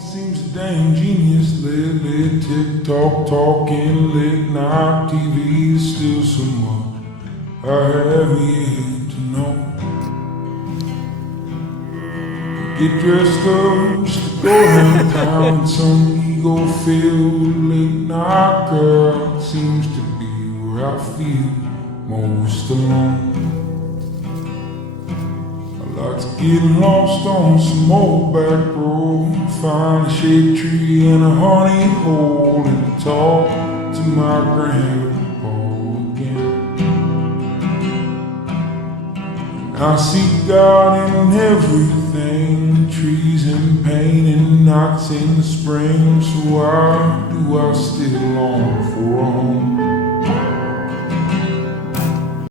Seems a dang genius lately. TikTok talking, late night TV. Still so much I have yet to know. Get dressed up just to go downtown in some ego-filled late night crowd. Seems to be where I feel most alone. I like to get lost on some old back road, find a shade tree and a honey hole, and talk to my grandpa again. I see God in everything, trees in pain and nights in the spring. So why do I still long for a home?